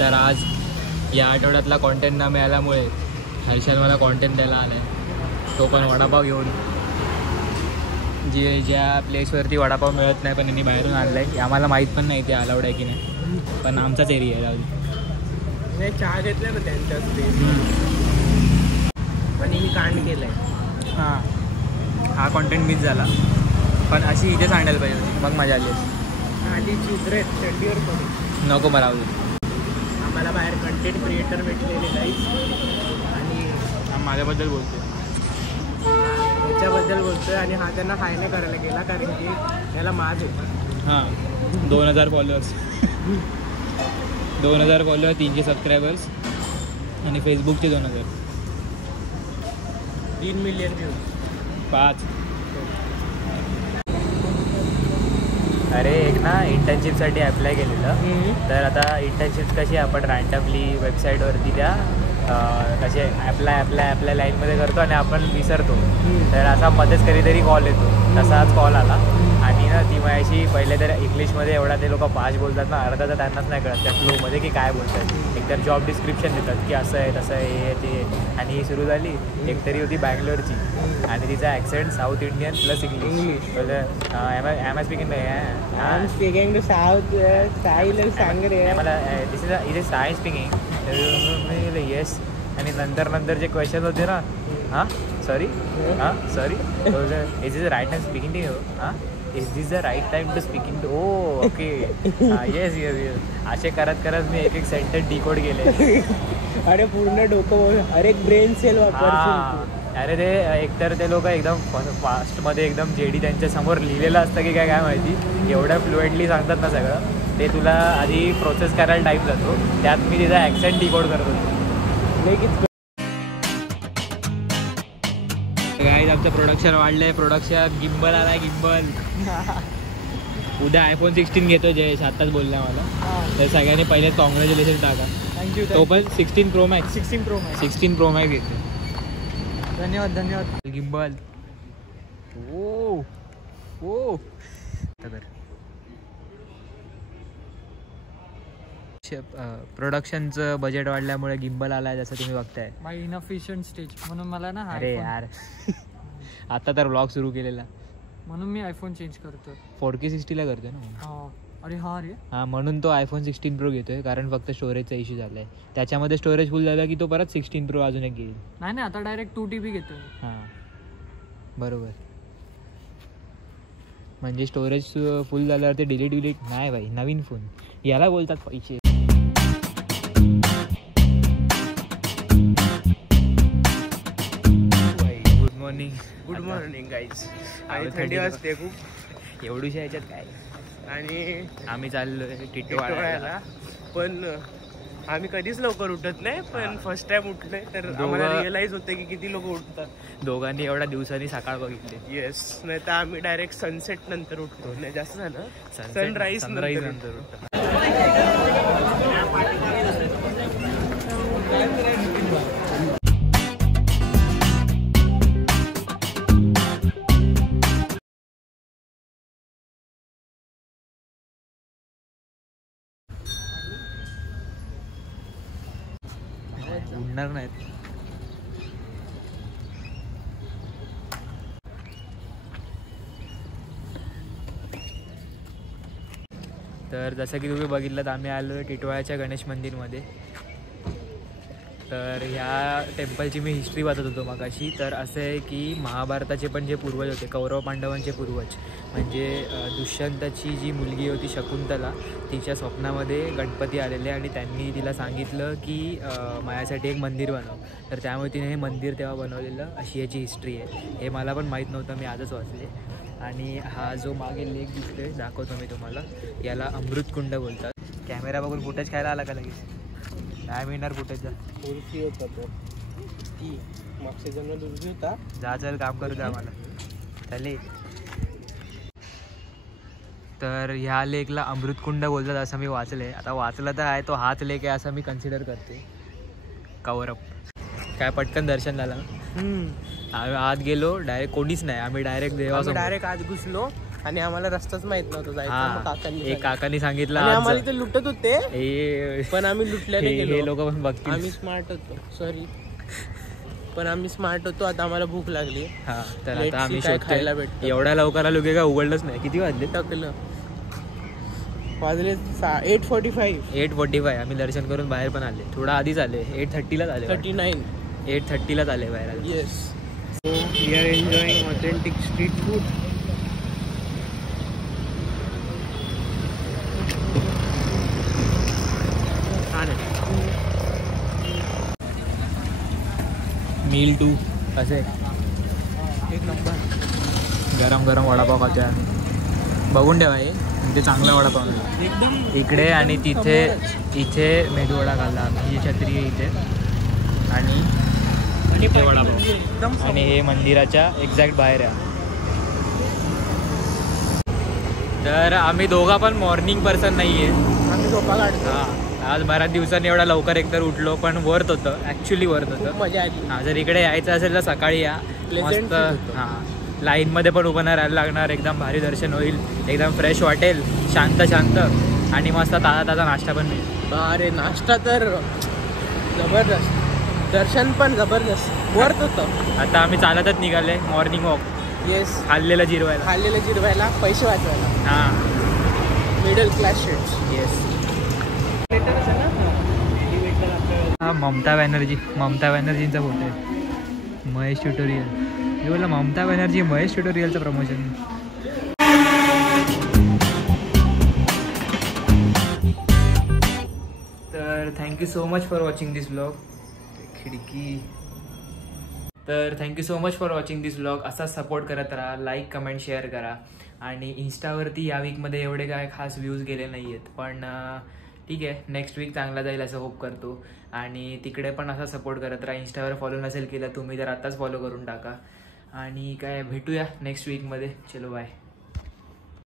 तर आज या आठवड्यातला कॉन्टेंट न मिळाल्यामुळे हर्षल मला कॉन्टेंट द्यायला आला आहे, तो पण वडापाव घेऊन. ज्या प्लेसवरती वडापाव मिळत नाही पण यांनी बाहेरून आणलं आहे. आम्हाला माहीत पण नाही ते अलाउड आहे की नाही, पण आमचाच एरिया आहे. जाऊ चहा घेतला ना त्यांच्याच पण मी कांड केलं आहे. हा कॉन्टेंट मिस झाला, पण अशी इथे सांगायला पाहिजे होती, मग मजा आली असती. आधी चित्रे चड्डीवर करू नको मला आवडू. आम्हाला बाहेर कंटेंट क्रिएटर भेटलेले नाही आणि माझ्याबद्दल बोलतो, त्याच्याबद्दल बोलतोय आणि हा त्यांना हाय नाही करायला गेला कारण की त्याला माज होता. हां 2000 फॉलोअर्स 2000 फॉलोअर, 300 सबस्क्रायबर्स आणि फेसबुकचे 2000, 3 मिलियन व्ह्यूज 5. अरे एक ना इंटर्नशिपसाठी अप्लाय केलेलं. तर आता इंटर्नशिप कशी आपण रँडमली वेबसाईटवरती त्या कसे ॲप्लाय लाईनमध्ये करतो आणि आपण विसरतो. तर असा मध्येच कधीतरी कॉल येतो, तसाच कॉल आला. आणि ना ती माझ्याशी पहिले तर इंग्लिशमध्ये एवढा ते लोक फास्ट बोलतात ना, अर्धा तर त्यांनाच नाही कळत त्या फ्लोमध्ये की काय बोलतात. एकतर जॉब डिस्क्रिप्शन देतात की असं आहे तसं आहे हे ते. आणि ही सुरू झाली. एक तरी होती बँगलोरची आणि तिचा accent South Indian plus English. Am I speaking to South style सांग रे मला this is Sai speaking. Yes. आणि नंतर जे क्वेश्चन होते ना, sorry is is right time speaking to you, is this the right time to speaking to, oh okay yes. असे करत मी एक सेंटेन्स डिकोड केले. अरे पूर्ण डोकं, अरे ब्रेन सेल वापर. अरे ते एकतर ते लोक एकदम फास्टमध्ये एकदम जेडी त्यांच्या समोर लिहिलेलं असतं की काय माहिती, एवढं फ्लुएंटली सांगतात ना सगळं, ते तुला आधी प्रोसेस करायला टाईम जातो. त्यात मी तिचा ॲक्सेंट डिकोड करत होतो. गाईज आमचं प्रोडक्शन वाढलंय. प्रोडक्शन गिम्बल आलाय, गिम्बल. उद्या iPhone 16 घेतो जयेश, आत्ताच बोलला मला. तर सगळ्यांनी पहिले कॉंग्रॅच्युलेशन टाका. थँक्यू. तो पण 16 Pro Max 16 Pro Max घेतो. धन्यवाद. गिम्बल. ओ प्रोडक्शनचं बजेट वाढल्यामुळे गिम्बल आलाय, जसं तुम्ही बघताय. माय इनफिशियंट स्टेज म्हणून मला ना. अरे यार आता तर व्लॉग सुरू केलेला म्हणून मी iPhone चेंज करतो. 4K 60ला करतोय ना. अरे हा म्हणून तो iPhone 16 Pro घेतोय, कारण फक्त स्टोरेजचा इश्यू झालाय. त्याच्यामध्ये स्टोरेज फुल झालं की तो परत 16 Pro अजून एक घेईल. नाही आता डायरेक्ट 2 TB घेतोय. बरोबर. म्हणजे स्टोरेज फुल झाल्यावर ते डिलीट नाही भाई, नवीन फोन याला बोलतात पैसे. Good morning guys. आणि थंडी वाजते खूप एवढीशी ह्याच्यात काय. आणि आम्ही चाललोय टिटवाळ्याला, पण आम्ही कधीच लवकर उठत नाही, पण फर्स्ट टाइम उठलोय तर आम्हाला रिअलाइज होते की किती लोक उठतात. दोघांनी एवढ्या दिवसांनी सकाळ बघितली. येस, नाही तर आम्ही डायरेक्ट सनसेट नंतर उठतो. नाही जास्त झालं सनराईज नंतर उठतो. उडणार नाहीत. तर जसं की तुम्ही बघितलं, आम्ही आलो आहे टिटवाळ्याच्या गणेश मंदिरमध्ये. तर ह्या टेम्पलची मी हिस्ट्री वाचत होतो मगाशी. तर असं आहे की महाभारताचे पण जे पूर्वज होते, कौरव पांडवांचे पूर्वज, म्हणजे दुष्यंताची जी मुलगी होती शकुंतला, तिच्या स्वप्नामध्ये गणपती आलेले आणि त्यांनी तिला सांगितलं की माझ्यासाठी एक मंदिर बनव. तर त्यामुळे तिने हे मंदिर तेव्हा बनवलेलं, अशी याची हिस्ट्री आहे. हे मला पण माहीत नव्हतं, मी आजच वाचले. आणि हा जो मागे लेक दिसतोय, दाखवतो मी तुम्हाला, याला अमृतकुंड बोलतात. कॅमेरा बघून फुटेज खायला आला का लगेच? काय मिळणार फुटेज? उलटी होता तो, ती मागच्या जन्मात उलटी होता. जा चल काम करू द्या आम्हाला, चालेल. तर ह्या लेकला अमृतकुंड बोलतात असं मी वाचले. आता वाचलं तर आहे, तो हाच लेक आहे असं मी कन्सिडर करते. कौरव काय पटकन दर्शन झालं. आम्ही आत गेलो, डायरेक्ट कोणीच नाही. आम्ही डायरेक्ट देवासमोर आत घुसलो आणि आम्हाला रस्ताच माहित नव्हता जायचा. मग काकांनी एक काकांनी सांगितलं आणि आज आम्हाला इथे लुटत होते हे पण आम्ही लुटल्याने गेलो. हे लोक पण बघतील. आम्ही स्मार्ट होतो, सॉरी पण आम्ही स्मार्ट होतो. आता आम्हाला भूक लागली. हा तर Let's आता आम्ही see काय शोधतोय. खायला भेटतं. एवढ्या लवकर आलो की काय उघडलंच नाही. किती वाजले? टाकलं वाजले 8:45. 8:45. आम्ही दर्शन करून बाहेर पण आले. थोडा आधीच आले. 8:30लाच आले. 39. 8:30लाच आले बाहेर आले. Yes. So we are enjoying authentic street food. Meal 2 कसे एक नंबर. गरम गरम वडापाव खात्या. बघून ठेवा हे ते चांगला वडापाव आहे. एकदम इकडे आणि तिथे इथे मेदूवडा खाल्ला आम्ही. ही छत्री आहे इथे आणि इथे वडापाव एकदम आणि हे मंदिराच्या एक्झॅक्ट बाहेर आहे. तर आम्ही दोघा पण मॉर्निंग पर्सन नाही आहे. आम्ही झोपा काढतो. आज बऱ्याच दिवसांनी एवढा लवकर एकतर उठलो पण वर्थ होतं. ॲक्च्युली वर्थ खूप होतं. मजा आली. हां जर इकडे यायचं असेल तर सकाळी या. Pleasant मस्त. feel होतं. हां लाईनमध्ये पण उभं नाही राहायला लागणार. एकदम भारी दर्शन होईल. एकदम फ्रेश वाटेल. शांत शांत आणि मस्त ताजा ताजा नाश्ता पण मिळेल. अरे नाश्ता तर जबरदस्त, दर्शन पण जबरदस्त, वर्थ होतं. आता आम्ही चालतच निघाले मॉर्निंग वॉक. येस. खाल्लेलं जिरवायला. खाल्लेलं जिरवायला, पैसे वाचवायला. हां मिडल क्लास शेड्स. येस. हा ममता बॅनर्जींचा फोटो आहे. महेश ट्युटोरियल. मी बोलला ममता बॅनर्जी महेश ट्युटोरियलचं प्रमोशन. तर thank you so much for watching this blog. खिडकी. तर thank you so much for watching this blog. असा सपोर्ट करत राहा. लाईक कमेंट शेअर करा. आणि इन्स्टावरती या वीकमध्ये एवढे काय खास व्ह्यूज गेले नाही आहेत पण ठीक आहे. नेक्स्ट वीक चांगला जाईल असं होप करतो. आणि तिकडे पण असा सपोर्ट करत राहा. इन्स्टावर फॉलो नसेल केलं तुम्ही तर आत्ताच फॉलो करून टाका. आणि काय भेटूया नेक्स्ट वीकमध्ये. चलो बाय.